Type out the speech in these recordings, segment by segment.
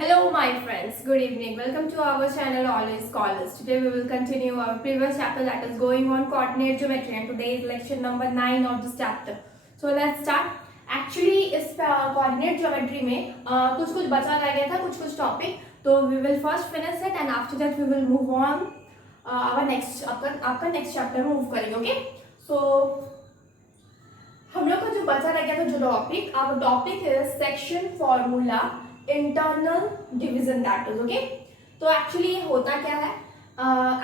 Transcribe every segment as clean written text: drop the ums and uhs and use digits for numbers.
Hello my friends, good evening. Welcome to our channel Always Scholars. Today we will continue our previous chapter that is going on coordinate geometry and today is lecture number 9 of this chapter. So let's start. Actually इस coordinate geometry में कुछ बचा रह गया था कुछ topic तो we will first finish it and after that we will move on our next आपका next chapter में move करेंगे. Okay? So हम लोग का जो बचा रह गया था जो topic our topic is section formula internal division that is okay. तो एक्चुअली ये होता क्या है,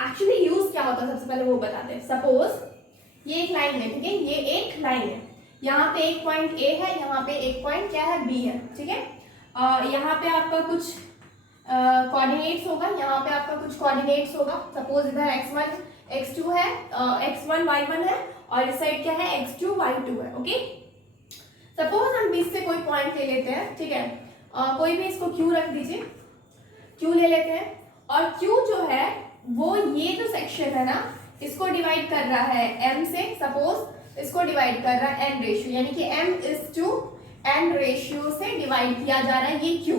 एक्चुअली यूज क्या होता है सबसे पहले वो बताते हैं. सपोज ये एक लाइन है, ठीक है, ये एक लाइन है, यहाँ पे एक पॉइंट ए है, यहाँ पे एक पॉइंट क्या है बी है, ठीक है. यहाँ पे आपका कुछ कोऑर्डिनेट्स होगा, यहाँ पे आपका कुछ कोऑर्डिनेट्स होगा. सपोज इधर x1 x2 है, x1 y1 है और इस साइड क्या है x2 y2 है. ओके, सपोज हम बीच से कोई पॉइंट ले लेते हैं, ठीक है, कोई भी इसको Q रख दीजिए, Q ले लेते हैं और Q जो है वो ये जो सेक्शन है ना इसको डिवाइड कर रहा है M से. सपोज इसको डिवाइड कर रहा है N रेशियो, यानी कि M/N रेशियो से डिवाइड किया जा रहा है ये Q.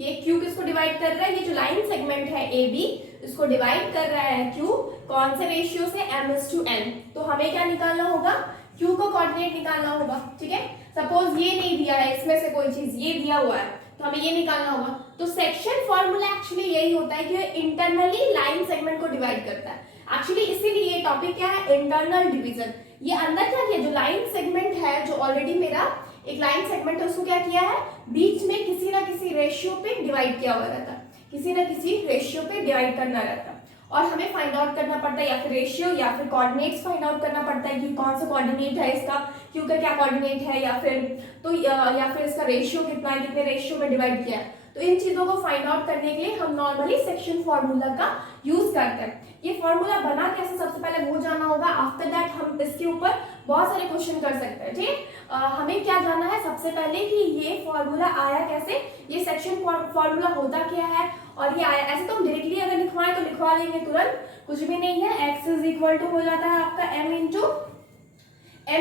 ये Q किसको डिवाइड कर रहा है, ये जो लाइन सेगमेंट है AB इसको डिवाइड कर रहा है Q कौन से रेशियो से, M/N. तो हमें क्या निकालना होगा, Q को कोऑर्डिनेट निकालना होगा, ठीक है. सपोज ये नहीं दिया है, इसमें से कोई चीज ये दिया हुआ है तो हमें ये निकालना होगा. तो सेक्शन फॉर्मूला एक्चुअली यही होता है कि इंटरनली लाइन सेगमेंट को डिवाइड करता है. एक्चुअली इसीलिए ये टॉपिक क्या है, इंटरनल डिवीजन. ये अंदर क्या किया, जो लाइन सेगमेंट है जो ऑलरेडी मेरा एक लाइन सेगमेंट है उसको क्या किया है, बीच में किसी ना किसी रेशियो पे डिवाइड किया हुआ रहता है, किसी ना किसी रेशियो पे डिवाइड करना रहता है और हमें फाइंड आउट करना पड़ता है या फिर रेशियो या फिर कोऑर्डिनेट्स फाइंड आउट करना पड़ता है कि कौन सा कोऑर्डिनेट है इसका, क्यू का क्या कोऑर्डिनेट है या फिर इसका रेशियो कितना है, कितने रेशियो में डिवाइड किया है. तो इन चीजों को फाइंड आउट करने के लिए हम नॉर्मली सेक्शन फॉर्मूला का यूज करते हैं. ये फॉर्मूला बना कैसे सबसे पहले वो जानना होगा. आफ्टर दैट हम इसके ऊपर बहुत सारे क्वेश्चन कर सकते हैं, ठीक है. हमें क्या जानना है सबसे पहले कि ये फॉर्मूला आया कैसे, ये सेक्शन फॉर्मूला होता क्या है और ये आया. ऐसे तो हम डायरेक्टली अगर लिखवाएं तो लिखवा लेंगे तुरंत, कुछ भी नहीं है. x इज इक्वल टू हो जाता है आपका m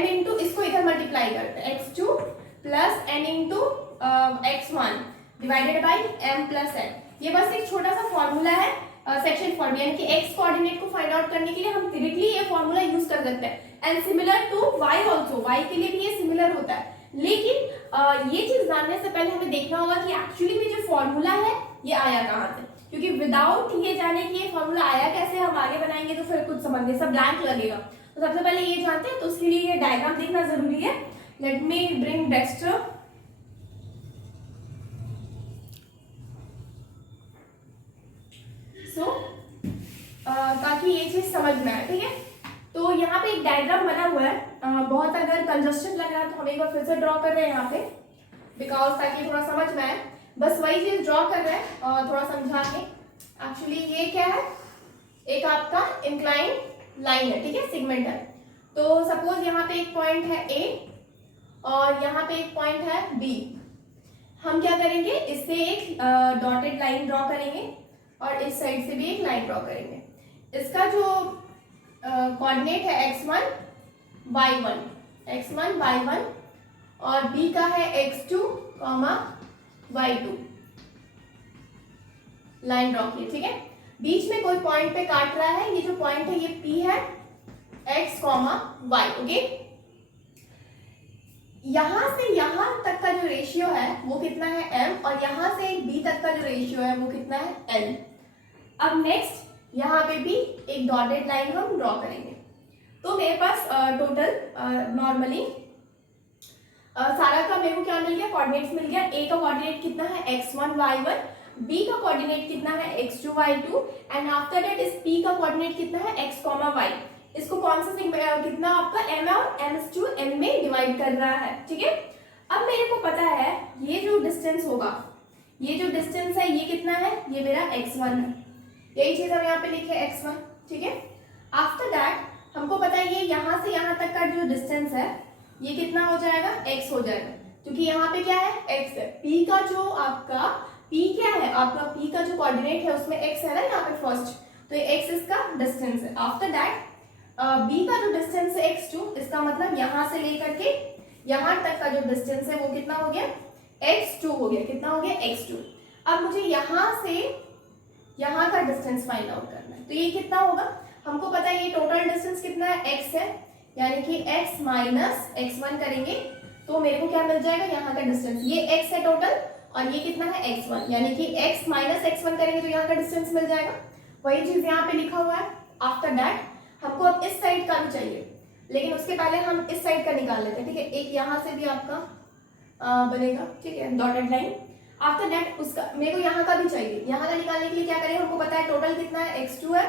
इंटू इसको इधर मल्टीप्लाई करते हैं x2 plus n into x1 divided by m plus n. ये बस एक छोटा सा फॉर्मूला है सेक्शन फॉर्मूला, यानी कि x कोऑर्डिनेट को फाइंड आउट करने के लिए हम डायरेक्टली ये फॉर्मूला यूज कर सकते हैं. And similar to y also, y के लिए भी ये सिमिलर होता है. लेकिन ये चीज जानने से पहले हमें देखना होगा कि एक्चुअली में जो फॉर्मूला है ये आया कहाँ से, क्योंकि विदाउट ये जाने कि ये फॉर्मूला आया कैसे हम आगे बनाएंगे तो फिर कुछ समझ नहीं, सब ब्लैंक लगेगा. तो सबसे पहले ये जानते हैं, तो उसके लिए ये डायग्राम देखना जरूरी है. Let me bring duster. ताकि ये चीज समझ में आए, ठीक है. तो यहाँ पे एक डायग्राम बना हुआ है. बहुत अगर कंजस्टेड लग रहा है तो हम एक बार फिर से ड्रॉ कर रहे हैं यहाँ पे, बिकॉज ताकि थोड़ा समझ में आए. बस वही चीज ड्रॉ कर रहे हैं और थोड़ा समझा के. एक्चुअली ये क्या है, एक आपका इंक्लाइन लाइन है, ठीक है, सेगमेंट है. तो सपोज यहाँ पे एक पॉइंट है A और यहाँ पे एक पॉइंट है B. हम क्या करेंगे, इससे एक डॉटेड लाइन ड्रॉ करेंगे और इस साइड से भी एक लाइन ड्रॉ करेंगे. इसका जो कोऑर्डिनेट है x1 y1 और B का है x2, y2. लाइन ड्रॉ की, ठीक है. बीच में कोई पॉइंट पे काट रहा है, ये जो पॉइंट है ये P है, x, y. ओके, यहां से यहां तक का जो रेशियो है वो कितना है m और यहां से B तक का जो रेशियो है वो कितना है l. अब नेक्स्ट यहाँ पे भी एक डॉटेड लाइन हम ड्रॉ करेंगे. तो मेरे पास टोटल नॉर्मली सारा का मेरे को क्या मिल गया, कोऑर्डिनेट्स मिल गया. A का कोऑर्डिनेट कितना है x1 y1, B का कोऑर्डिनेट कितना है x2 y2 and after that इस P का कोऑर्डिनेट कितना है x, y. इसको कौन सा कितना आपका m और m/n में डिवाइड कर रहा है, ठीक है. अब मेरे को पता है ये जो डिस्टेंस होगा, ये जो डिस्टेंस है ये कितना है, ये मेरा x1 है. यही चीज हम यहाँ पे लिखे x1, ठीक है. आफ्टर दैट हमको पता है ये यहाँ से यहाँ तक का जो डिस्टेंस है ये कितना हो जाएगा, x हो जाएगा, क्योंकि यहाँ पे क्या है x है. P का जो आपका P क्या है, आपका P का जो कोऑर्डिनेट है उसमें x है ना यहाँ पे फर्स्ट, तो ये x इसका डिस्टेंस है. आफ्टर दैट B का जो डिस्टेंस है x2, इसका मतलब यहाँ से लेकर के यहाँ तक का जो डिस्टेंस है वो कितना हो गया, x2 हो गया. कितना हो गया, x2. अब मुझे यहाँ से यहाँ का डिस्टेंस फाइंड आउट करना है। तो ये कितना होगा, हमको पता है ये टोटल डिस्टेंस कितना है, x है, यानी कि x माइनस x1 करेंगे तो मेरे को क्या मिल जाएगा, यहाँ का डिस्टेंस, ये x है टोटल और ये कितना है x1, यानी कि x माइनस x1 करेंगे तो यहाँ का डिस्टेंस मिल जाएगा। वही चीज यहाँ पे लिखा हुआ है। आफ्टर दैट हमको अब इस साइड का भी चाहिए, लेकिन उसके पहले हम इस साइड का निकाल लेते हैं, ठीक है। एक यहाँ से भी आपका बनेगा, ठीक है, डॉटेड लाइन। आफ्टर दैट उसका मेरे को यहाँ का भी चाहिए, यहाँ का निकालने के लिए क्या करेंगे, हमको पता है टोटल कितना है, x2 है,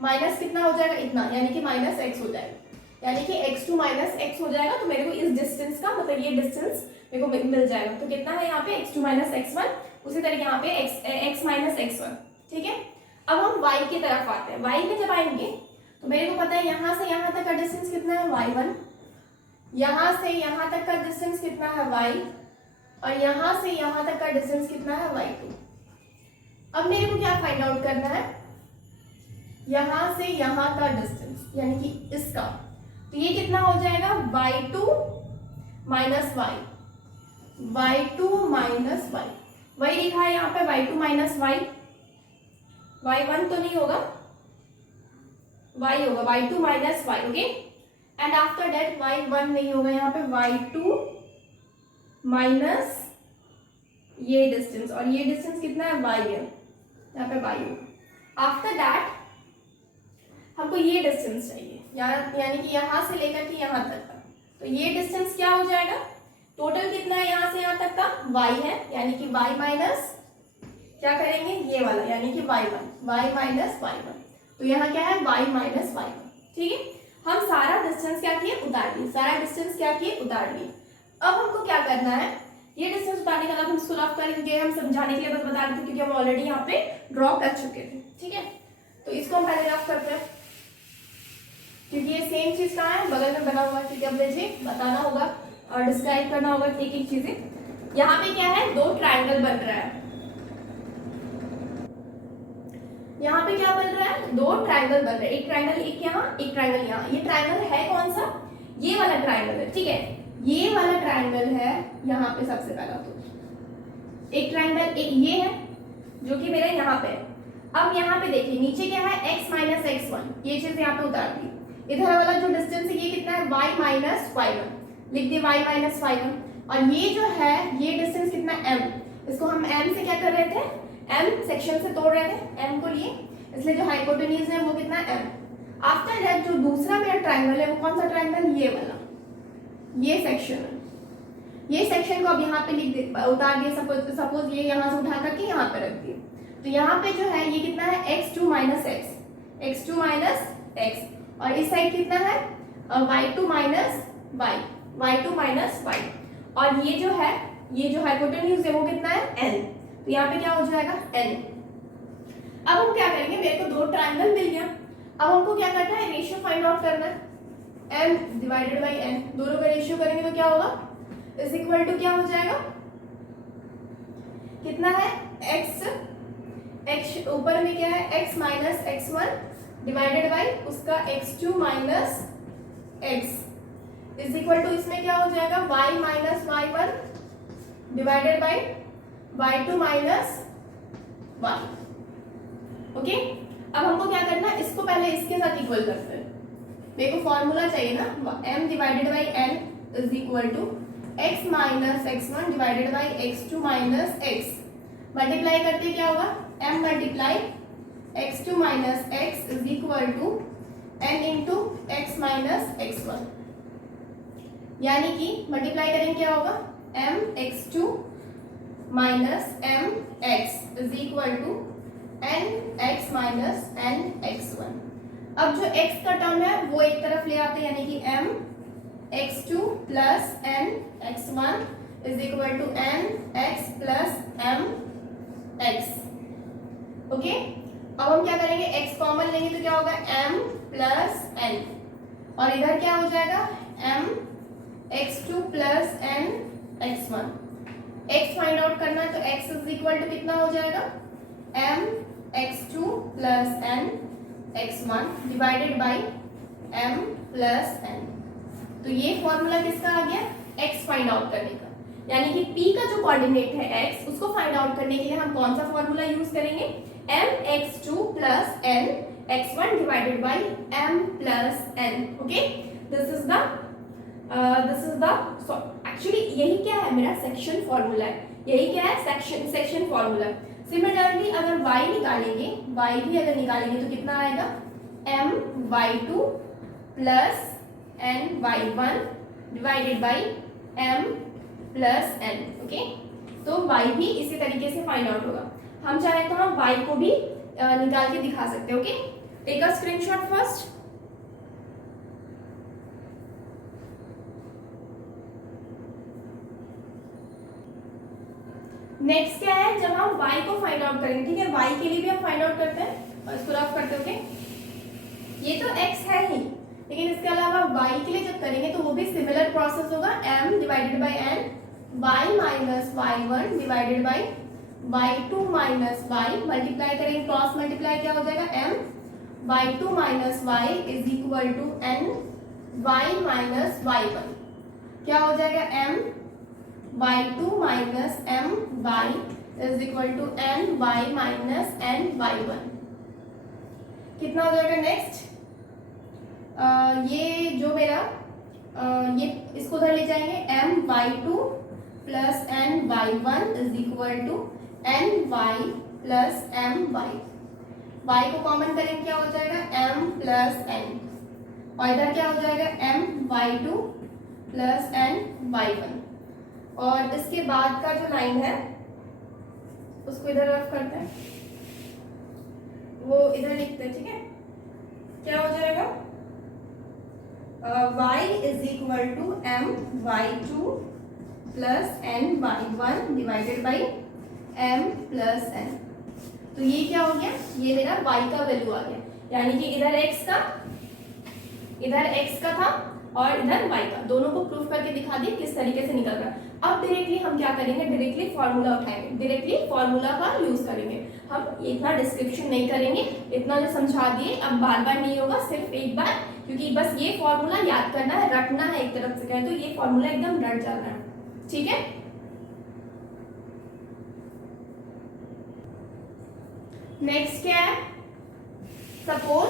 माइनस कितना हो जाएगा, इतना, यानी कि माइनस x हो जाएगा, यानी कि x2 माइनस x हो जाएगा। तो मेरे को इस डिस्टेंस का मतलब ये डिस्टेंस मेरे को मिल जाएगा। तो कितना है यहाँ पे x2 माइनस x1, उसी तरीके यहाँ पे x माइनस x1, ठीक है। अब हम y की तरफ आते हैं। y में जब आएंगे तो मेरे को पता है यहाँ से यहाँ तक का डिस्टेंस कितना है, y1, यहाँ से यहाँ तक का डिस्टेंस कितना है, y, और यहाँ से यहाँ तक का डिस्टेंस कितना है, y2। अब मेरे को क्या फाइंड आउट करना है, यहाँ से यहाँ का डिस्टेंस, यानी कि इसका। तो ये कितना हो जाएगा, y2 minus y, y2 minus y, वही लिखा है यहाँ पे y2 माइनस y, y1 तो नहीं होगा, y होगा, y2 minus y, okay. And after that y1 नहीं होगा, यहाँ पे y2 माइनस ये डिस्टेंस, और ये डिस्टेंस कितना है, y है, यहाँ पे y होगा। आफ्टर दैट हमको ये डिस्टेंस चाहिए, यानी कि यहाँ से लेकर के यहाँ तक का। तो ये डिस्टेंस क्या हो जाएगा, टोटल कितना है यहाँ से यहाँ तक का, y है, यानी कि y माइनस क्या करेंगे, ये वाला, यानी कि y1, y माइनस y1। तो यहाँ क्या है, y माइनस y1, ठीक है। हम सारा डिस्टेंस क्या किए, उतार लिए, सारा डिस्टेंस क्या किए, उतार लिए। अब हमको क्या करना है, ये डिस्टेंस उतारने के बाद हम इसको रफ करेंगे, हम समझाने के लिए बस बता रहे थे क्योंकि हम ऑलरेडी यहाँ पे ड्रॉ कर चुके थे, ठीक है। तो इसको हम पहले रफ करते हैं, क्योंकि ये सेम चीज कहाँ है, बगल में बना हुआ है, क्योंकि अब मुझे बताना होगा और डिस्क्राइब करना होगा एक एक चीजें। यहाँ पे क्या है, दो ट्राइंगल बन रहा है, यहाँ पे क्या बन रहा है, दो ट्राइंगल बन रहे हैं, एक ट्राइंगल एक यहाँ, एक ट्राइंगल यहाँ। ये ट्राइंगल है कौन सा, ये वाला ट्राइंगल है, ठीक है, ये वाला ट्राइंगल है यहाँ पे सबसे पहला। तो एक ट्राइंगल एक ये है जो कि मेरा यहाँ पे है। अब यहाँ पे देखिए नीचे क्या है, x माइनस x1, ये चीज यहाँ पे उतार दी। इधर वाला जो डिस्टेंस है ये कितना है, y माइनस y1, लिख दिए y माइनस y1। और ये जो है ये डिस्टेंस कितना है, m, इसको हम m से क्या कर रहे थे, m सेक्शन से तोड़ रहे थे, m को लिए, इसलिए जो हाइपोटेन्यूज है वो कितना है, m। आफ्टर दैट जो दूसरा मेरा ट्राइंगल है वो कौन सा ट्राइंगल, ये वाला, ये सेक्शन है। ये सेक्शन को अब यहाँ पे लिख दे, उतार दिए, सपोज ये यहाँ से उठा करके यहाँ पे रख दिए। तो यहाँ पे जो है ये कितना है, x2 minus x, x2 minus x, और इस साइड कितना है, y2 minus y, y2 minus y, और ये जो है, ये जो हाइपोटेन्यूज है वो कितना है, n। तो यहाँ पे क्या हो जाएगा, n। अब हम क्या करेंगे, मेरे को दो ट्राइंगल मिल गया, अब हमको क्या करना है, रेशियो फाइंड आउट करना है, m डिवाइडेड बाई n, दोनों का रेशियो करेंगे तो क्या होगा, इज इक्वल टू क्या हो जाएगा, कितना है, x ऊपर में क्या है, x minus x1 divided by उसका x2 minus x is equal to, इसमें क्या हो जाएगा, y minus y1 divided by y2 minus y, okay. अब हमको क्या करना है, इसको पहले इसके साथ इक्वल करते हैं, मेरे को फॉर्मूला चाहिए ना, m divided by n is equal to x minus x1 divided by x2 minus x, multiply करते क्या होगा, m multiply x2 minus x is equal to n into x minus x1, यानी कि मल्टीप्लाई करेंगे क्या होगा, m x2 minus m x is equal to n x minus n x1। अब जो x का टर्म है वो एक तरफ ले आते हैं, यानी कि m x2 plus n x1 is equal to n x plus m x, okay. अब हम क्या करेंगे, x कॉमन लेंगे तो क्या होगा, m प्लस n, और इधर क्या हो जाएगा, m x2 plus n x1। x find out करना है तो x इज इक्वल टू कितना हो जाएगा, m x2 plus n x1 divided by m plus n। तो ये फॉर्मूला किसका आ गया, x फाइंड आउट करने का। यानी कि p का जो कोऑर्डिनेट है x, उसको फाइंड आउट करने के लिए हम कौन सा फॉर्मूला यूज करेंगे, mx2 plus n x1 divided by m plus n. Okay, this is the actually यही क्या है, मेरा सेक्शन फॉर्मूला है. यही क्या है, सेक्शन फॉर्मूला. सिमिलरली अगर y निकालेंगे, y भी अगर निकालेंगे तो कितना आएगा, my2 plus ny1 divided by m plus n. Okay, तो y भी इसी तरीके से फाइंड आउट होगा. हम चाहे तो हम y को भी निकाल के दिखा सकते हैं. Okay, take a screenshot first. Next क्या है, जब हम y को फाइंड आउट करेंगे, ठीक है, y के लिए भी हम फाइंड आउट करते हैं और इसको रफ करते हैं. ओके, ये तो x है ही, लेकिन इसके अलावा y के लिए जब करेंगे तो वो भी सिमिलर प्रोसेस होगा, m divided by n, y minus y1 divided by y2 minus y, multiply करेंगे, क्रॉस मल्टीप्लाई क्या हो जाएगा, m y2 minus y is equal to n y minus y1. क्या हो जाएगा, m y2 minus m y is equal to n y minus n y1. कितना हो जाएगा नेक्स्ट, ये जो मेरा ये इसको उधर ले जाएंगे, my2 plus ny1 is equal to ny plus my. y को कॉमन करेंगे क्या हो जाएगा, m प्लस n, और इधर क्या हो जाएगा, my2 प्लस ny1. और इसके बाद का जो लाइन है उसको इधर रफ करते हैं, वो इधर लिखते हैं. ठीक है, क्या हो जाएगा, y is equal to my2 plus ny1 divided by m plus n. तो ये क्या हो गया, ये मेरा y का वैल्यू आ गया, यानी कि इधर x का था और इधर y का, दोनों को प्रूफ करके दिखा दिए किस तरीके से निकल रहा है. अब डायरेक्टली हम क्या करेंगे, डायरेक्टली फॉर्मूला उठाएंगे, डायरेक्टली फॉर्मूला का यूज करेंगे. हम इतना डिस्क्रिप्शन नहीं करेंगे, इतना जो समझा दिए अब बार बार नहीं होगा, सिर्फ एक बार, क्योंकि बस ये फॉर्मूला याद करना है, रटना है. एक तरफ से कहें तो ये फॉर्मूला एकदम रट जाना है. ठीक है, नेक्स्ट क्या है, सपोज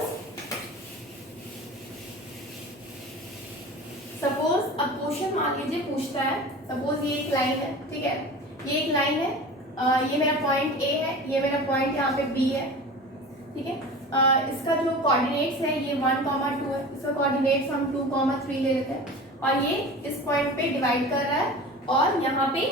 अब क्वेश्चन मान लीजिए पूछता है, सपोज ये एक लाइन है, ठीक है, ये एक लाइन है, ये मेरा पॉइंट A है, ये मेरा पॉइंट यहाँ पे B है. ठीक है, इसका जो कोऑर्डिनेट्स है ये 1,2 है, इसका कोऑर्डिनेट्स हम 2,3 ले लेते हैं, और ये इस पॉइंट पे डिवाइड कर रहा है, और यहाँ पे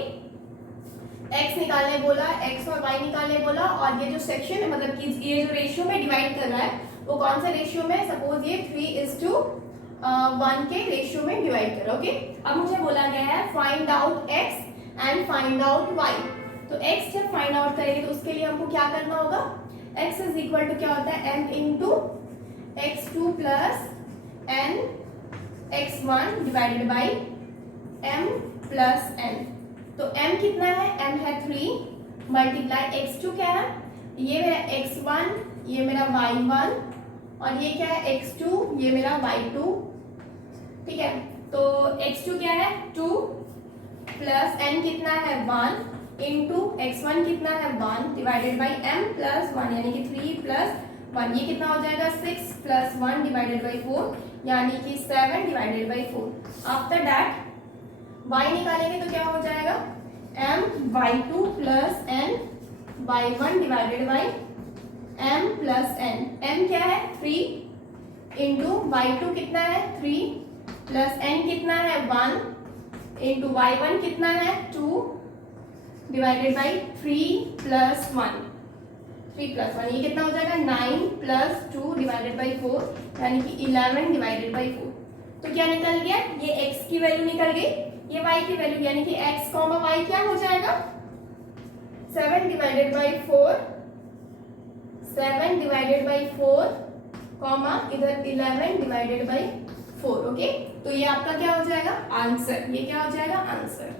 x निकालने बोला, x और y निकालने बोला, और ये जो सेक्शन है, मतलब कि ये जो रेशियो में डिवाइड कर रहा है वो कौन सा रेशियो में, सपोज ये 3:1 के रेशियो में डिवाइड कर रहा है. ओके, अब मुझे बोला गया है find out x and find out y. तो x जब फाइंड आउट करेंगे तो उसके लिए हमको क्या करना होगा, x इज इक्वल टू क्या होता है, m into x2 plus n x1 divided by m plus n. तो m कितना है, m है 3 मल्टीप्लाई x2 क्या है, ये मेरा x1, ये मेरा y1, और ये क्या है x2, ये मेरा y2. ठीक है, तो x2 क्या है 2 प्लस n कितना है 1 इंटू x1 कितना है 1 डिवाइडेड बाई m प्लस 1, यानी कि 3 प्लस 1, ये कितना हो जाएगा 6 प्लस 1 डिवाइडेड बाई 4, यानी कि 7 divided by 4. After that y निकालेंगे तो क्या हो जाएगा, m y2 plus n y1 divided by m plus n. m क्या है 3 इंटू y2 कितना है 3 प्लस n कितना है 1 इंटू y1 कितना है 2 डिवाइडेड बाई 3 प्लस 1, 3 प्लस 1, ये कितना हो जाएगा 9 प्लस 2 डिवाइडेड बाई 4, यानी कि 11 डिवाइडेड बाई 4. तो क्या निकल गया, ये x की वैल्यू निकल गई, ये y की वैल्यू, यानी कि x, y क्या हो जाएगा 7 डिवाइडेड बाई 4, 7 डिवाइडेड बाई 4, इधर 11 डिवाइडेड बाई 4. ओके, तो ये आपका क्या हो जाएगा आंसर, ये क्या हो जाएगा आंसर.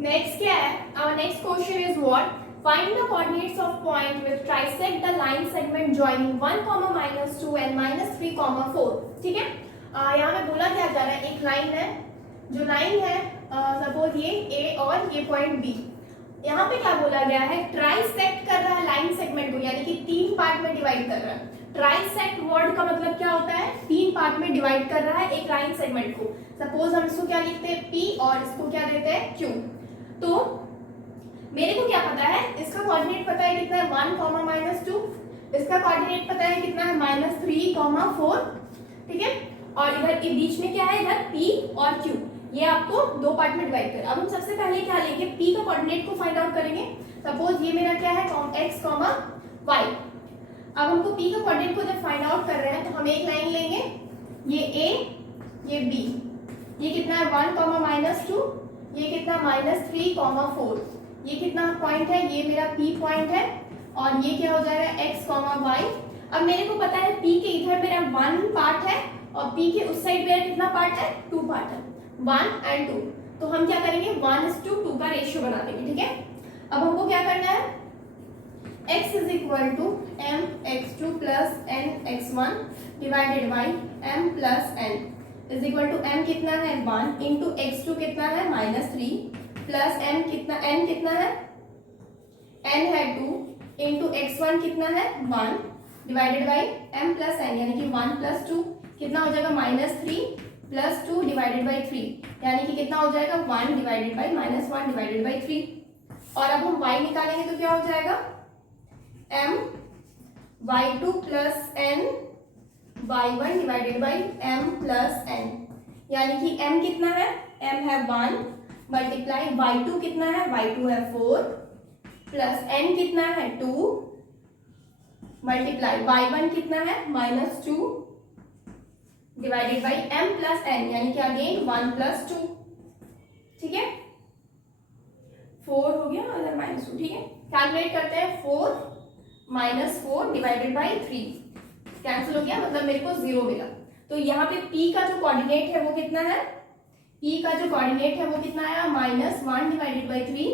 नेक्स्ट क्या है, our next question is what, find the coordinates of point which trisect the line segment joining 1, -2 and -3, 4. ठीक है, यहाँ पे बोला क्या जा रहा है, एक लाइन है, जो लाइन है सपोज ये ए और ये पॉइंट बी, यहाँ पे क्या बोला गया है, ट्राइसेक्ट कर रहा है लाइन सेगमेंट को, यानी कि 3 पार्ट में डिवाइड कर रहा है। ट्राइसेक्ट वर्ड का मतलब क्या होता है, 3 पार्ट में डिवाइड कर रहा है एक लाइन सेगमेंट को। सपोज हम इसको क्या लिखते हैं P और इसको क्या देते हैं Q। तो मेरे को क्या पता है, इसका कोऑर्डिनेट पता है कितना है 1, -2, इसका कोऑर्डिनेट पता है कितना है -3, 4, ठीक है। और इधर के बीच में क्या है, इधर P और Q, ये आपको 2 पार्ट में डिवाइड कर। अब हम सबसे पहले क्या लेंगे, P का कोऑर्डिनेट को फाइंड आउट करेंगे। सपोज ये मेरा क्या है x, y। अब हमको P का कोऑर्डिनेट को जब फाइंड आउट कर रहे हैं तो हम एक लाइन लेंगे, ये A, ये B, ये कितना है 1, -2, ये कितना -3, 4, ये कितना पॉइंट है, ये मेरा P पॉइंट है, और ये क्या हो जाएगा x, y। अब मेरे को पता है P के इधर मेरा 1 पार्ट है और P के उस साइड मेरा कितना पार्ट है, 2 पार्ट है, 1 और 2। तो हम क्या करेंगे 1:2 का रेशियो बना देंगे, ठीक है। अब हमको क्या करना है, x = mx2 + nx1 divided by m + n m कितना है 1 इंटू x2 कितना है -3 प्लस m कितना n कितना है n है 2 इंटू x1 कितना है 1 डिवाइडेड बाई m + n, यानी कि 1 + 2 कितना हो जाएगा -3 + 2 डिवाइडेड बाई 3, यानी कि कितना हो जाएगा 1 डिवाइडेड बाई -1 डिवाइडेड बाई 3। और अब हम y निकालेंगे तो क्या हो जाएगा m y2 + n y1 divided by m + n, यानी कि m कितना है, m है 1 मल्टीप्लाई y2 कितना है, y2 है 4 प्लस n कितना है 2 मल्टीप्लाई y1 कितना है -2 डिवाइडेड बाई m + n, यानी कि अगेन 1 + 2, ठीक है। 4 हो गया अगर -2, ठीक है। कैलकुलेट करते हैं 4 - 4 डिवाइडेड बाई 3, कैंसिल हो गया, मतलब मेरे को 0 मिला। तो यहाँ पे P का जो कोऑर्डिनेट है वो कितना है, P का जो कोऑर्डिनेट है वो कितना आया -1 divided by 3,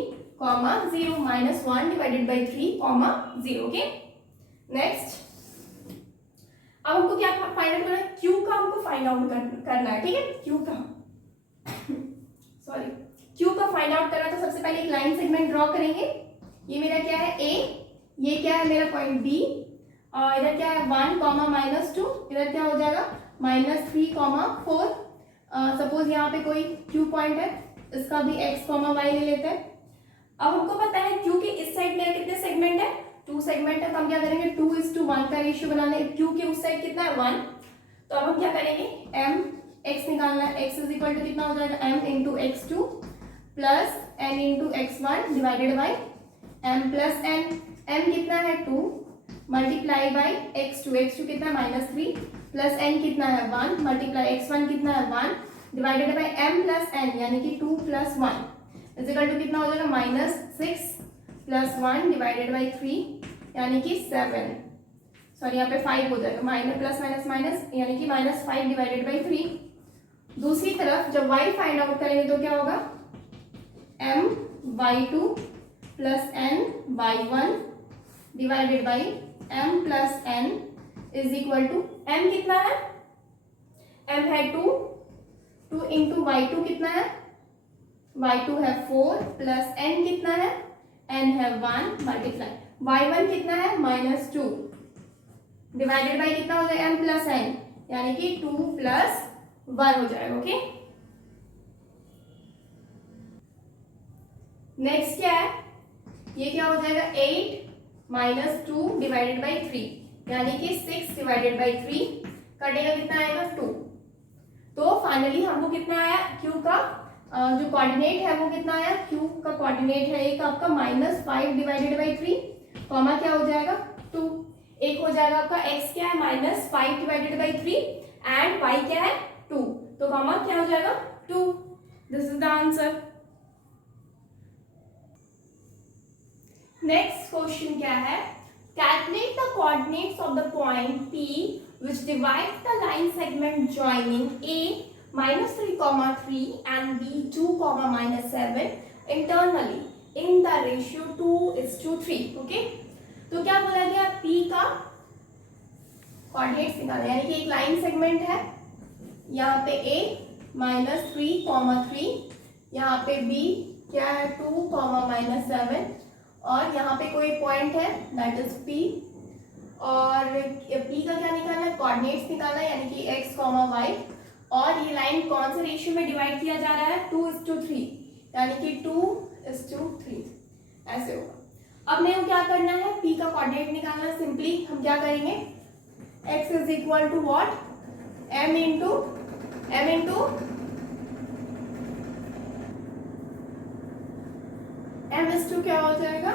0 -1 divided by 3, 0, okay. Next अब हमको क्या फाइंड आउट करना है, Q का हमको फाइंड आउट करना है, ठीक है। Q का सॉरी Q का फाइंड आउट करना है, तो सबसे पहले एक लाइन सेगमेंट ड्रॉ करेंगे। ये मेरा क्या है A, ये क्या है मेरा पॉइंट B, और इधर क्या है 1, -2, इधर क्या हो जाएगा -3, 4। सपोज यहाँ पे कोई Q पॉइंट है, इसका भी x, y ले लेते हैं। अब हमको पता है Q के इस साइड में कितने सेगमेंट है, 2 सेगमेंट है, तो हम क्या करेंगे 2:1 का रेशियो बनाना है। Q के उस साइड कितना है 1, तो अब हम क्या करेंगे m x निकालना है, x = कितना हो जाएगा m into x2 plus n into x1 divided by m + n, m कितना है 2 मल्टीप्लाई बाई x2 कितना है -3 प्लस n कितना है 1 मल्टीप्लाई x1 कितना है 1 डिवाइडेड बाई m + n, यानी कि 2 + 1 इक्वल टू कितना हो जाएगा -6 + 1 डिवाइडेड बाई 3, यानी कि 7, सॉरी यहाँ पे 5 हो जाएगा, माइनस यानी कि -5 डिवाइडेड बाई 3। दूसरी तरफ जब y फाइंड आउट करेंगे तो क्या होगा m y2 + n y1 divided by m + n equal to m कितना है, m है 2 इंटू y2 कितना है, y2 है 4 प्लस n कितना है, n है 1 मल्टीप्लाई y1 कितना है -2 डिवाइडेड बाई कितना हो जाएगा m + n, यानी कि 2 + 1 हो जाएगा, ओके। नेक्स्ट क्या है, ये क्या हो जाएगा 8 - 2 डिवाइडेड बाई 3, यानी कि 6 डिवाइडेड बाई 3 कटेगा कितना आएगा 2। तो फाइनली हमको कितना आया, Q का जो कोऑर्डिनेट है वो कितना आया, Q का कोऑर्डिनेट है एक आपका -5 डिवाइडेड बाई 3, कॉमा क्या हो जाएगा 2, एक हो जाएगा आपका x क्या है -5 डिवाइडेड बाई 3 एंड y क्या है 2, तो कॉमा क्या हो जाएगा 2। This is the answer. Next question क्या है, calculate the coordinates of the point P which divides the line segment joining A -3, 3 and B 2, -7 internally in the ratio 2:3, okay. तो क्या बोला गया, P का कोऑर्डिनेट्स निकालना, यानी कि एक लाइन सेगमेंट है, यहाँ पे a -3, यहाँ पे b क्या है 2, -7 और यहाँ पे कोई पॉइंट है दैट इज p और p का क्या निकालना है, कोऑर्डिनेट्स निकालना है यानी कि x, y और ये लाइन कौन से रेशियो में डिवाइड किया जा रहा है 2:3 यानी कि 2:3 ऐसे होगा। अब मेरे को क्या करना है, p का कोऑर्डिनेट निकालना है। सिंपली हम क्या करेंगे, x is equal to what, m into m is to क्या हो जाएगा,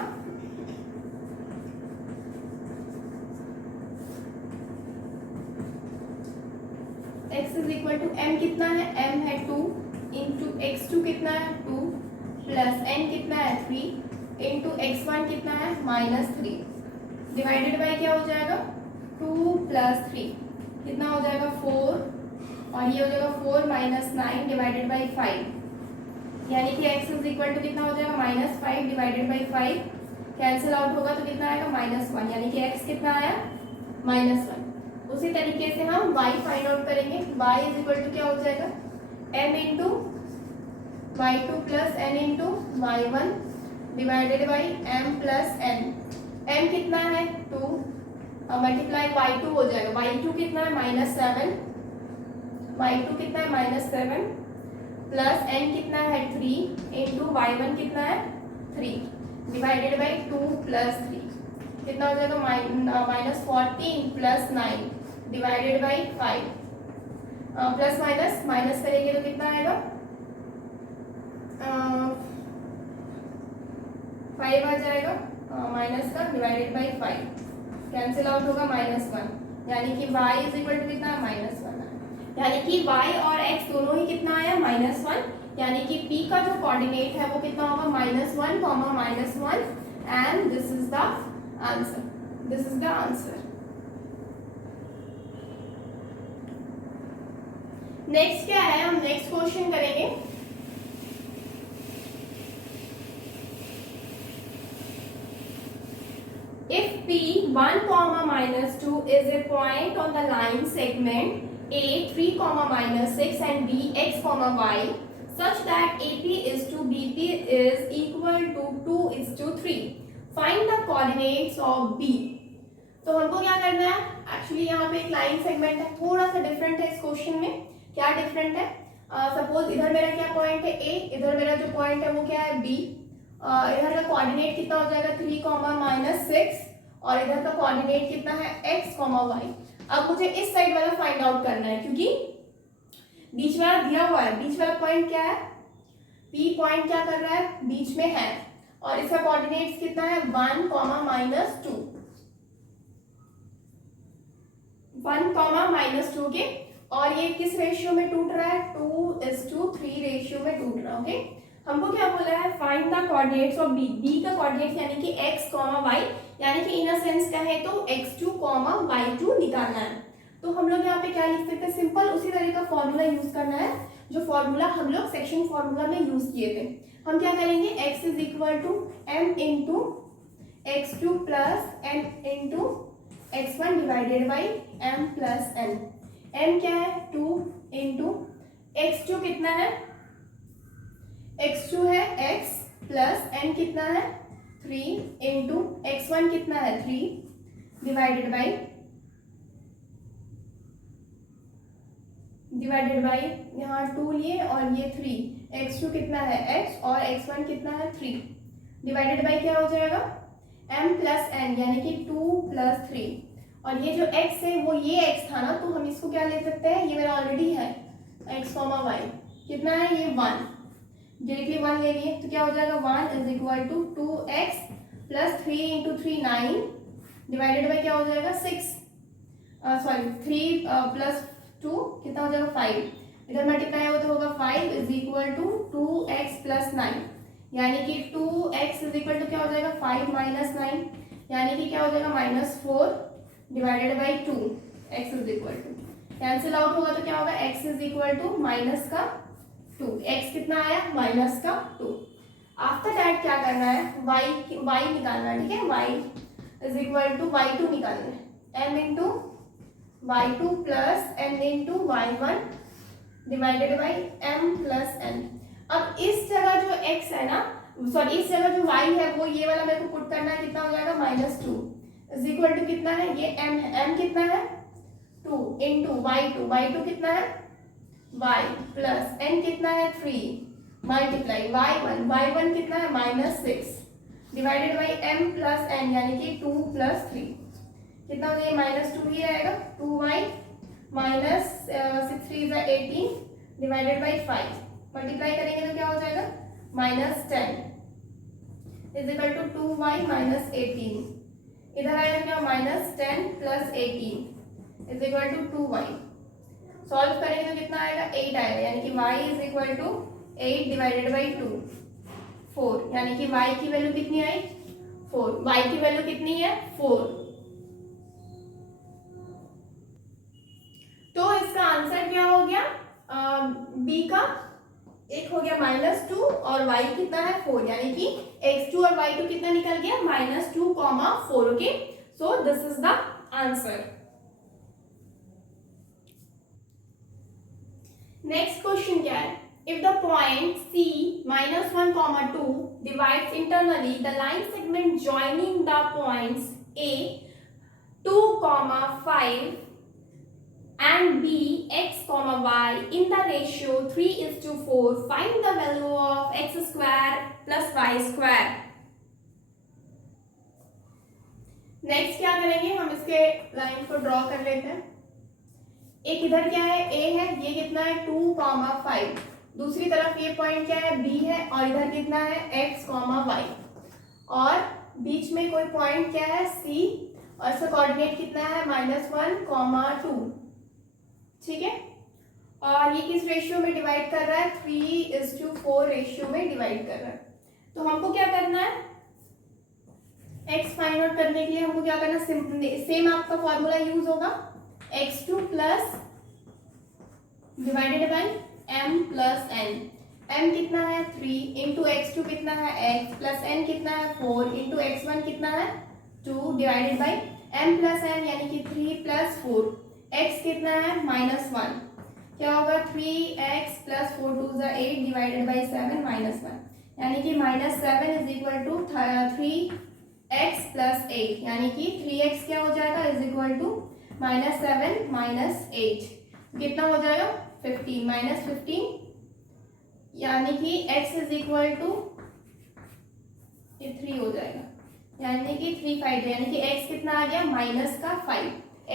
x is equal to m कितना है, m है 2 इंटू x2 कितना है 2 प्लस n कितना है 3 इंटू x1 कितना है -3 डिवाइडेड बाय क्या हो जाएगा 2 + 3 कितना हो जाएगा 4 और ये हो जाएगा 4 - 9 डिवाइडेड बाय 5 यानी कि x इज इक्वल टू कितना हो जाएगा -5 डिवाइडेड बाय 5 कैंसिल आउट होगा तो कितना आएगा -1 यानी कि x कितना आया -1। उसी तरीके से हम y फाइंड आउट करेंगे, y इज इक्वल टू क्या हो जाएगा m into y2 plus n into y1 divided by m plus n। m कितना है 2 मल्टीप्लाई y2 हो जाएगा, y2 कितना है -7, y2 कितना है -7 प्लस n कितना है 3 इंटू y1 कितना है 3 डिवाइडेड बाई 2 प्लस 3 कितना हो जाएगा -14 plus 9 divided by 5 plus minus करेंगे तो कितना आएगा 5 आ जाएगा माइनस का डिवाइडेड बाई 5 कैंसिल आउट होगा -1 यानी कि y इज इक्वल टू कितना -1 यानी कि y और x दोनों ही कितना आया -1 यानी कि p का जो कोऑर्डिनेट है वो कितना होगा -1, and this is the answer. Next क्या है, हम नेक्स्ट क्वेश्चन करेंगे। If P 1, -2 is a point on the line segment A 3, -6 and B x, y such that AP is to BP is equal to 2:3, find the coordinates of B। तो हमको क्या करना है, actually यहाँ पे एक line segment है, थोड़ा सा डिफरेंट है इस क्वेश्चन में। क्या डिफरेंट है, सपोज इधर मेरा क्या पॉइंट है A, इधर मेरा जो पॉइंट है वो क्या है B, इधर का कोऑर्डिनेट कितना हो जाएगा 3, -6 और इधर का कोऑर्डिनेट कितना है x, y। अब मुझे इस साइड वाला फाइंड आउट करना है क्योंकि बीच वाला दिया हुआ है, बीच वाला पॉइंट क्या है P पॉइंट क्या कर रहा है बीच में है और इसका कोऑर्डिनेट्स कितना है 1, -2 1, -2 के और ये किस रेशियो में टूट रहा है 2:3 रेशियो में टूट रहा है। ओके, हमको क्या बोला है find the coordinates of B का कोऑर्डिनेट्स यानी कि x, y यानी कि इन अ सेंस कहे तो x2, y2 निकालना है। तो हम लोग यहाँ पे क्या लिख सकते हैं, सिंपल उसी तरह का फॉर्मूला यूज करना है जो फॉर्मूला हम लोग सेक्शन फॉर्मूला में यूज किए थे। हम क्या करेंगे x is equal to m into x2 plus n into x1 divided by m plus n। m क्या है 2 इंटू x2 कितना है, x2 है x प्लस n कितना है 3 इंटू x1 कितना है 3 डिवाइडेड बाई यहाँ 2 लिए और ये 3, x2 कितना है x और x1 कितना है 3 डिवाइडेड बाई क्या हो जाएगा m प्लस n यानी कि 2 + 3 और ये जो x है वो ये x था ना, तो हम इसको क्या ले सकते हैं, ये मेरा ऑलरेडी है x, y कितना है ये 1 डायरेक्टली 1 ले लिए तो क्या हो जाएगा 1 is equal to 2x plus 3 into 3 9 divided by क्या हो जाएगा 6 3 प्लस 2 कितना हो जाएगा 5 इधर मल्टीप्लाई हो तो होगा 5 is equal to 2x plus 9 यानी कि 2x इज इक्वल टू क्या हो जाएगा 5 माइनस 9 यानी कि क्या हो जाएगा -4 divided by 2 x is equal to cancel out होगा तो क्या होगा x is equal to -2 x कितना आया -2। आफ्टर दैट क्या करना है y निकालना है, ठीक है y is equal to y2 निकालना है m into y2 plus n into y1 divided by m plus n। अब इस जगह जो x है ना, सॉरी इस जगह जो y है वो ये वाला मेरे को पुट करना है, कितना हो जाएगा -2 इज इक्वल टू कितना है, ये m है, m कितना है 2 इंटू y2 कितना है y प्लस n कितना है 3 मल्टीप्लाई y1 कितना है -6 divided by m plus n यानी कि 2 प्लस 3 कितना हो जाएगा -2 ही रहेगा, 2y minus 6 3 is 18 divided by 5 multiply करेंगे तो क्या हो जाएगा -10 is equal to 2y minus 18। इधर आएगा क्या -10 plus 18 is equal to 2y। Solve करेंगे तो कितना आएगा 8 आएगा, यानी कि y is equal to 8 divided by 2 4, यानी कि y की वैल्यू कितनी आई 4, y की वैल्यू कितनी है 4। तो इसका आंसर क्या हो गया, बी का एक हो गया -2 और y कितना है 4, यानी कि x2 और y2 कितना निकल गया -2, 4। Okay, so this is the answer. Next question क्या है, if the point C -1, 2 divides internally the line segment joining the points A 2, 5 and B x, y in the ratio 3:4, find the value of x square plus y square। Next क्या करेंगे, हम इसके line को draw कर लेते हैं। एक इधर क्या है A है, ये कितना है 2, 5, दूसरी तरफ ये पॉइंट क्या है B है और इधर कितना है x, y और बीच में कोई पॉइंट क्या है C और इसका कोऑर्डिनेट कितना है -1, 2। ठीक है, और ये किस रेशियो में डिवाइड कर रहा है 3:4 रेशियो में डिवाइड कर रहा है। तो हमको क्या करना है, x फाइंड आउट करने के लिए हमको क्या करना है, सेम आपका फॉर्मूला यूज होगा, x2 plus divided by m plus n। m कितना है 3 इंटू x2 कितना है x प्लस n कितना है 4 इंटू x1 कितना है 2 divided by m plus n यानी कि 3 प्लस 4, x कितना है -1, क्या होगा 3x प्लस 4 2 8 डिवाइडेड बाई 7 -1, यानी कि -7 is equal to 3x plus 8, यानी कि 3x क्या हो जाएगा इज इक्वल टू -7 - 8 कितना हो जाएगा 15 -15, यानी कि x इज इक्वल टू ये 3 हो जाएगा, यानी कि 3 5, यानी कि x कितना आ गया -5,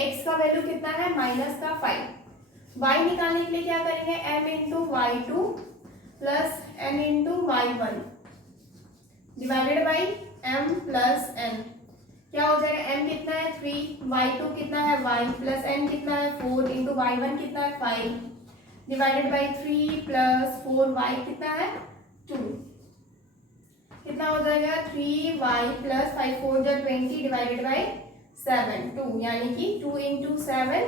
x का वैल्यू कितना है -5। y निकालने के लिए क्या करेंगे, m into y2 plus n into y1 divided by m plus n, क्या हो जाएगा m कितना है 3, y2 कितना है y प्लस n कितना है 4 इंटू y1 कितना है 5 डिवाइडेड बाई 3 प्लस 4y कितना है 2, कितना हो जाएगा 3y प्लस 5 4 20 डिवाइडेड बाई 7 2, यानी कि 2 into 7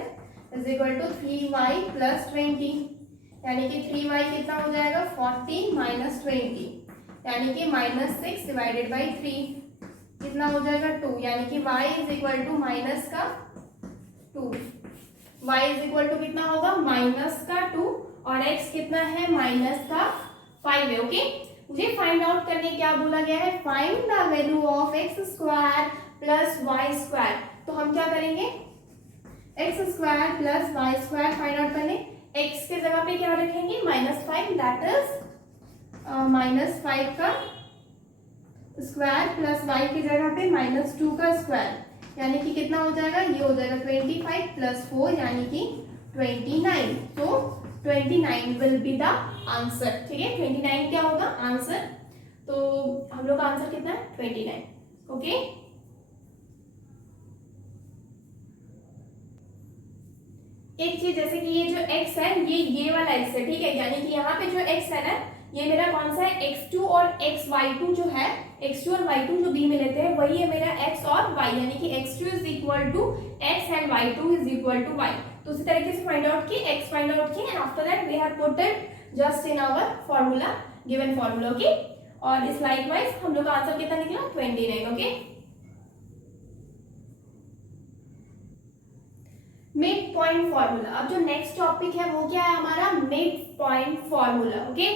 is equal to 3y plus 20, यानी कि 3y कितना हो जाएगा 40 माइनस 20, यानी कि -6 डिवाइडेड बाई 3 कितना हो जाएगा 2, यानी कि y is equal to minus का 2, y इज इक्वल टू कितना होगा -2 और x कितना है -5 है। ओके, मुझे फाइंड आउट करने क्या बोला गया है, find the value of x square plus y square. तो हम क्या करेंगे, x square plus y square find out करने, x के जगह पे क्या रखेंगे -5, दैट इज -5 का स्क्वायर प्लस y की जगह पे -2 का स्क्वायर, यानी कि कितना हो जाएगा, ये हो जाएगा 25 प्लस 4 यानी कि 29। तो 29 विल बी द आंसर। ठीक है, 29 क्या होगा आंसर, तो हम लोग का आंसर कितना है 29। ओके, एक चीज जैसे कि ये जो x है ये वाला x है, ठीक है, यानी कि यहाँ पे जो x है ना ये मेरा कौन सा है x2 और y2 जो है, x2 और y2 जो b में लेते हैं वही है मेरा x और y, यानी कि x2 is equal to x and y2 is equal to y। तो उसी तरीके से फाइंड आउट किए, x फाइंड आउट किए and after that we have put it just in our formula, given formula. Okay, और इस लाइकवाइज हम लोग का आंसर कितना निकला 29। Okay, mid point formula. अब जो नेक्स्ट टॉपिक है वो क्या है हमारा, mid point formula. Okay,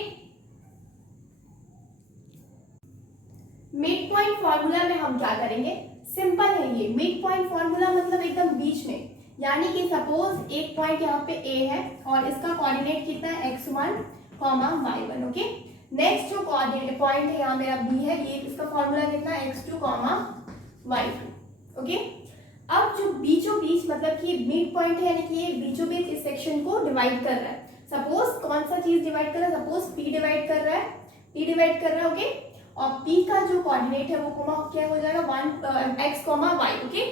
mid point formula में हम क्या करेंगे, सिंपल है ये। मिड पॉइंट फॉर्मूला मतलब एकदम बीच में, यानी कि सपोज एक पॉइंट यहाँ पे ए है और इसका कोऑर्डिनेट कितना है x1, y1। ओके, नेक्स्ट जो कोऑर्डिनेट पॉइंट है यहाँ मेरा बी है, ये इसका फॉर्मूला कितना है x2, y2। ओके, अब जो बीचों बीच मतलब कि मिड पॉइंट है, यानी कि ये बीचों बीच इस सेक्शन को डिवाइड कर रहा है। सपोज कौन सा चीज डिवाइड कर रहा है, सपोज p डिवाइड कर रहा है, p डिवाइड कर रहा है। ओके, और p का जो कोऑर्डिनेट है वो कोमा क्या हो जाएगा, 1 x, y। ओके,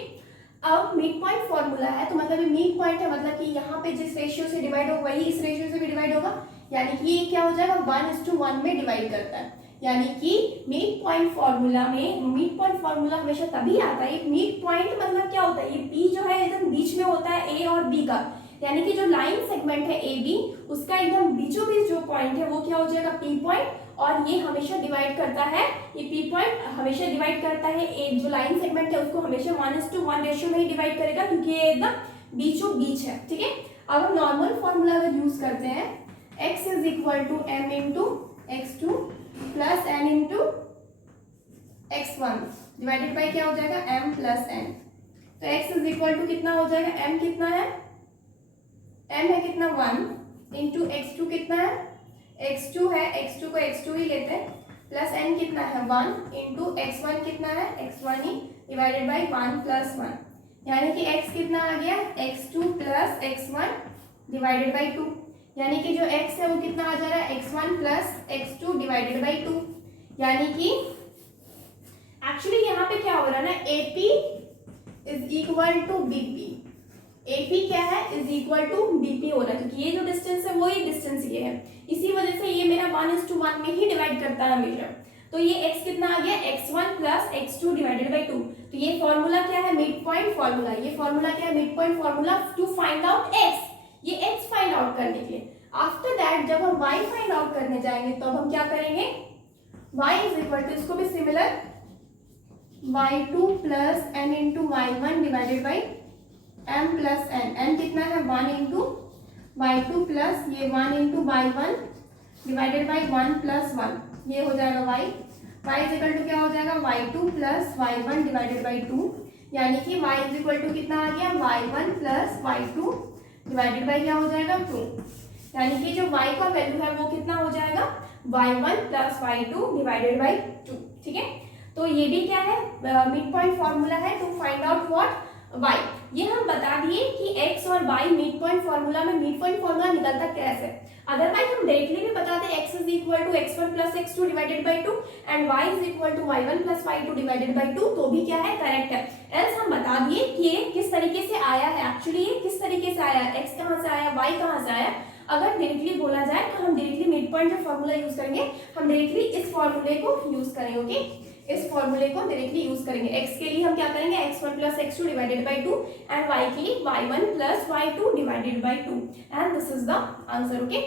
अब मिड पॉइंट फॉर्मूला है तो मतलब ये मिड पॉइंट है, मतलब कि यहाँ पे जिस रेशियो से डिवाइड होगा वही इस रेशियो से भी डिवाइड होगा, यानी कि ये क्या हो जाएगा 1:1 में डिवाइड करता है। यानी कि मिड पॉइंट फॉर्मूला में, मिड पॉइंट फॉर्मूला हमेशा तभी आता है, मिड पॉइंट मतलब क्या होता है, ये p जो है एकदम बीच में होता है a और b का, यानी कि जो लाइन सेगमेंट है ए बी उसका एकदम बीचों बीच जो पॉइंट है वो क्या हो जाएगा, p पॉइंट। और ये हमेशा डिवाइड करता है, ये p पॉइंट हमेशा डिवाइड करता है एक जो लाइन सेगमेंट है उसको हमेशा 1:1 रेशियो में ही डिवाइड करेगा, क्योंकि ये एकदम बीचों बीच है। ठीक है, अब हम नॉर्मल फॉर्मूला अगर यूज करते हैं, x is equal to m into x2 plus n into x1 divided by क्या हो जाएगा, m प्लस n। तो x इज इक्वल टू कितना हो जाएगा, m कितना है, m है कितना 1 इंटू x2 कितना है, x2 है, x2 को x2 ही लेते हैं, प्लस n कितना है 1 इंटू x1 कितना है, x1 he divided by 1 plus 1, यानी कि x कितना आ गया, x2 plus x1 divided by 2, यानी कि जो x है वो कितना आ जा रहा है, x1 plus x2 divided by 2। यानी कि एक्चुअली यहाँ पे क्या हो रहा है ना, AP is equal to BP, AP क्या है, इज इक्वल टू BP हो रहा है, क्योंकि ये जो डिस्टेंस है वही डिस्टेंस ये है, इसी वजह से ये मेरा 1:1 में ही डिवाइड करता है हमेशा। तो ये x कितना आ गया, x1 plus x2 divided by 2। तो ये फॉर्मूला क्या है, मिड पॉइंट फॉर्मूला। ये फॉर्मूला क्या है, mid point formula to find out x, ये x फाइंड आउट करने के लिए। आफ्टर दैट जब हम y फाइंड आउट करने जाएंगे तो हम क्या करेंगे, y इज इक्वल टू, इसको भी similar y2 plus n into y1 divided by m plus n, n कितना है 1 इंटू y2 प्लस ये 1 into y1 divided by 1 plus 1, ये हो जाएगा y इज इक्वल टू क्या हो जाएगा, y2 plus y1 divided by 2, यानी कि y इज इक्वल टू कितना आ गया, y1 plus y2 divided by क्या हो जाएगा 2, यानी कि जो y का वैल्यू है वो कितना हो जाएगा, y1 plus y2 divided by 2। ठीक है, तो ये भी क्या है, मिड पॉइंट फॉर्मूला है to find out what, y। ये हम बता दिए कि x और y मिड पॉइंट फॉर्मूला में, मिड पॉइंट फॉर्मूला निकलता कैसे। अदरवाइज हम डायरेक्टली भी बताते x is equal to x1 plus x2 divided by 2 and y is equal to y1 plus y2 divided by 2, तो भी क्या है, करेक्ट है। एल्स हम बता दिए कि ये किस तरीके से आया है, एक्चुअली ये किस तरीके से आया है, x कहाँ से आया, y कहाँ से आया। अगर डायरेक्टली बोला जाए तो हम डायरेक्टली मिड पॉइंट जो फॉर्मूला यूज करेंगे, हम डायरेक्टली इस फॉर्मूले को यूज करेंगे। ओके, इस फॉर्मूले को डायरेक्टली यूज करेंगे। x के लिए हम क्या करेंगे, x1 plus x2 divided by 2 and y के लिए y1 plus y2 divided by 2 and this is the answer. Okay,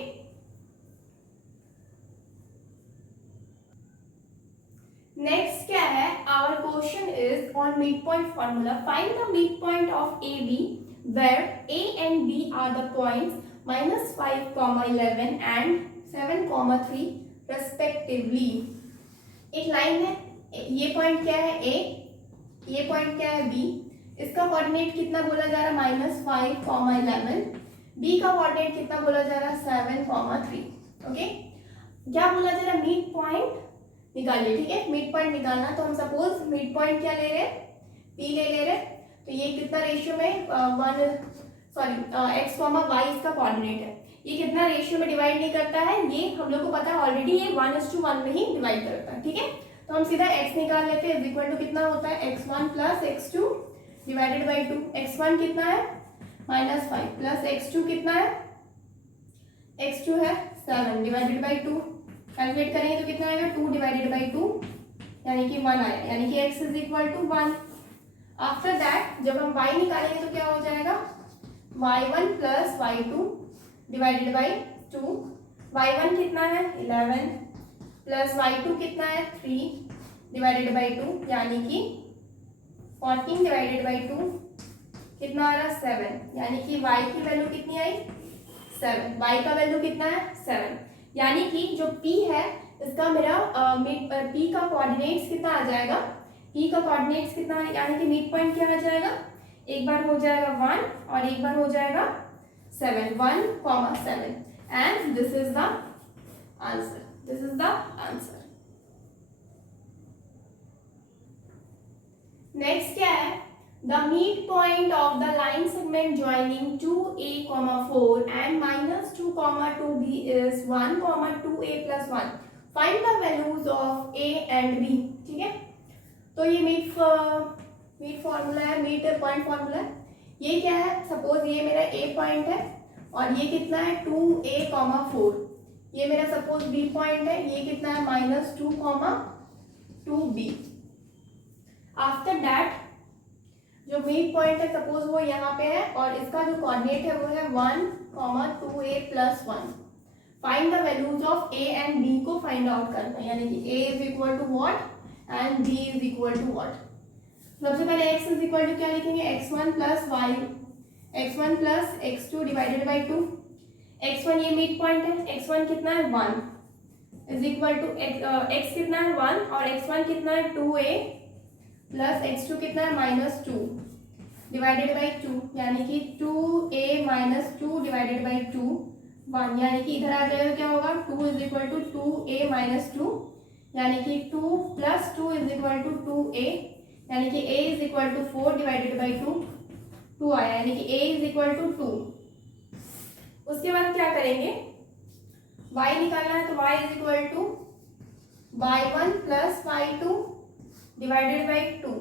next क्या है, our question is on mid point formula, find the mid point of AB where A and B are the points -5, 11 and 7, 3 respectively। एक line है, ये point क्या है A, ये point क्या है B, इसका कोऑर्डिनेट कितना बोला जा रहा है, -5, 11, B का कोऑर्डिनेट कितना बोला जा रहा है, 7, 3। ओके, क्या बोला जा रहा है, मिड पॉइंट निकालिए। ठीक है, मिड पॉइंट निकालना, तो हम सपोज मिड पॉइंट क्या ले रहे हैं, P ले रहे, तो ये कितना रेशियो में, x, y इसका कोऑर्डिनेट है, ये कितना रेशियो में डिवाइड नहीं करता है, ये हम लोग को पता है ऑलरेडी, ये 1:1 में ही डिवाइड करता है। ठीक है, तो हम सीधा x निकाल लेते हैं, इक्वल टू कितना होता है, x1 plus x2 divided by 2, x1 कितना है -5 प्लस x2 कितना है, x2 है 7 डिवाइडेड बाई 2, कैलकुलेट करेंगे तो कितना आएगा, 2 डिवाइडेड बाई 2, यानी कि 1 आया, यानी कि x is equal to 1। After that जब हम y निकालेंगे तो क्या हो जाएगा, y1 plus y2 divided by 2, y1 कितना है 11 प्लस y2 कितना है 3 डिवाइडेड बाई 2, यानी कि 14 डिवाइडेड बाई 2 कितना आ रहा 7, यानी कि y की वैल्यू कितनी आई 7, y का वैल्यू कितना है 7, यानी कि जो p है इसका मेरा p का कोऑर्डिनेट्स कितना आ जाएगा, p का कोऑर्डिनेट्स कितना है, यानी कि मिड पॉइंट क्या आ जाएगा, एक बार हो जाएगा 1 और एक बार हो जाएगा 7, 1,7, and this is the answer, this is the answer. Next क्या है, the mid point of the line segment joining 2a,4 and -2, 2b is 1, 2a + 1, find the values of a and b। ठीक है, तो ये मिड फॉर्मूला है, mid point formula है। ये क्या है, सपोज ये मेरा a पॉइंट है और ये कितना है 2a,4, ये मेरा सपोज b पॉइंट है, ये कितना है -2, 2b। आफ्टर दैट जो मिड पॉइंट है सपोज वो यहाँ पे है और इसका जो कोऑर्डिनेट है वो है 1, 2a + 1, find the values of a and b को फाइंड आउट करना है, यानी कि a is equal to what and b is equal to what. सबसे पहले x इज इक्वल टू क्या लिखेंगे, x1 + y, x1 + x2 divided by 2, x1 ये मिड पॉइंट है, x1 कितना है 1 इज इक्वल टू x कितना है 1 और x1 कितना है 2a प्लस x2 कितना है -2 डिवाइडेड बाई 2, यानी कि 2a - 2 डिवाइडेड बाई 2 1, यानी कि इधर आ जाएगा क्या होगा 2 इज इक्वल टू 2a - 2, यानी कि 2 + 2 इज इक्वल टू 2a, यानी कि a is equal to 4 divided by 2, 2 आया, यानी कि a इज इक्वल टू 2। उसके बाद क्या करेंगे, y निकालना है, तो y is equal to y1 + y2 divided by 2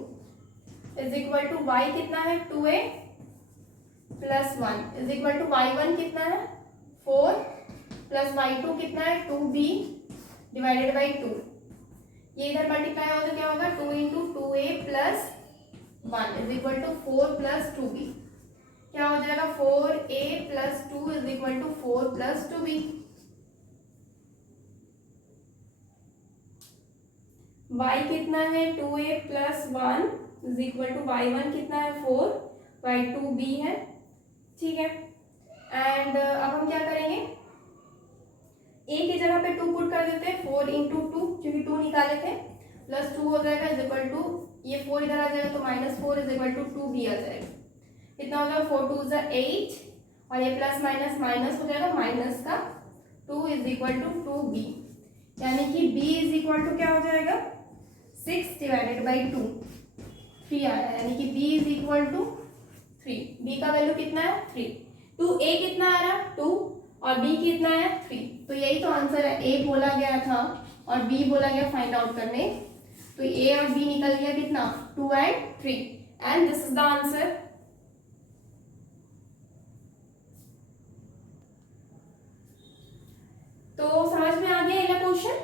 is equal to y कितना है 2a + 1 is equal to y1 कितना है 4 प्लस y2 कितना है 2b डिवाइडेड बाई 2, ये इधर मल्टीप्लाई होगा तो क्या होगा 2 × 2a + 1 is equal to 4 + 2b, क्या हो जाएगा 4a + 2 is equal to 4 + 2b। y कितना है 2a + 1 is equal to y1 कितना है 4 y2 b है, ठीक है। एंड अब हम क्या करेंगे, a की जगह पे 2 पुट कर देते हैं, 4 × 2 क्योंकि 2 निकाले थे, प्लस 2 हो जाएगा इज इक्वल टू ये 4 इधर आ जाएगा तो -4 इज इक्वल टू 2b आ जाएगा, कितना हो जाएगा 4 × 2 = 8 और ये प्लस माइनस माइनस हो जाएगा, माइनस का 2 इज इक्वल टू 2b, यानी कि b इज इक्वल टू क्या हो जाएगा 6 डिवाइडेड बाई 2, 3 आया, यानी कि b is equal to 3, b का वैल्यू कितना है 3, तो a कितना आ रहा 2 और b कितना है 3, तो यही तो आंसर है, a बोला गया था और b बोला गया फाइंड आउट करने, तो a और b निकल गया कितना 2 and 3 and this is the answer. तो समझ में आ गया ये क्वेश्चन,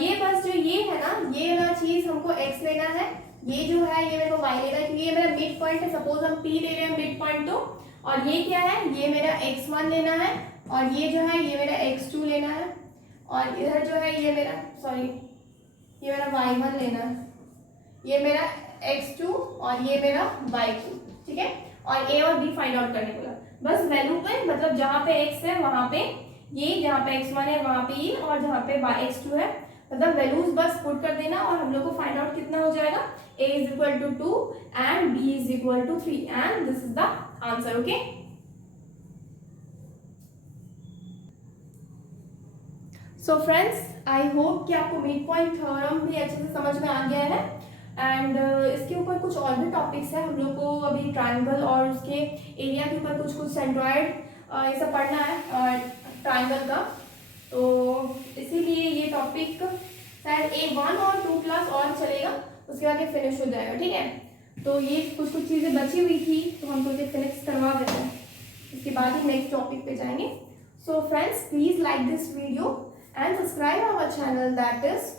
ये बस जो ये है ना, ये वाला चीज हमको x लेना है, ये जो है ये मेरे को y लेना है, क्योंकि ये मेरा मिड पॉइंट है, सपोज हम p ले रहे हैं मिड पॉइंट, तो और ये क्या है, ये मेरा x1 लेना है और ये जो है ये मेरा x2 लेना है और इधर जो है ये मेरा ये मेरा y1 लेना है, ये मेरा x2 और ये मेरा y2, ठीक है, और a और b फाइंड आउट करने बोला, बस वैल्यू पे मतलब जहाँ पे x है वहाँ पे ये, जहाँ पे x1 है वहाँ पे ये और जहाँ पे x2 है, मतलब वैल्यूज बस पुट कर देना और हम लोग को फाइंड आउट कितना हो जाएगा, a is equal to 2 and b is equal to 3 and this is the answer. Okay, so friends I hope कि आपको मिड पॉइंट थ्योरम भी अच्छे से समझ में आ गया है एंड इसके ऊपर कुछ और भी टॉपिक्स है, हम लोग को अभी ट्रायंगल और उसके एरिया के ऊपर कुछ सेंट्रॉइड ये सब पढ़ना है ट्रायंगल का, तो इसीलिए ये टॉपिक शायद A1 और 2 क्लास और चलेगा, उसके बाद ये फिनिश हो जाएगा, ठीक है। तो ये कुछ चीज़ें बची हुई थी तो हम तुझे फिनिश करवा देते हैं, इसके बाद ही नेक्स्ट टॉपिक पे जाएंगे। So friends please like this video and subscribe our channel that is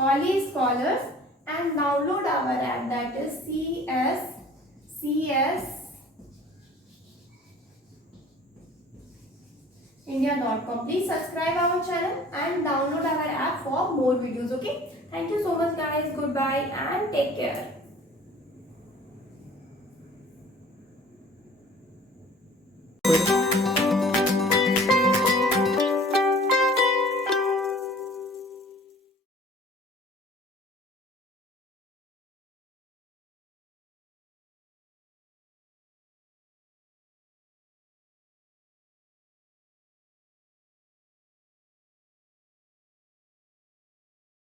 Ollie Scholars and download our app that is csindia.com. Please subscribe our channel and download our app for more videos. Okay. Thank you so much guys, good bye and take care.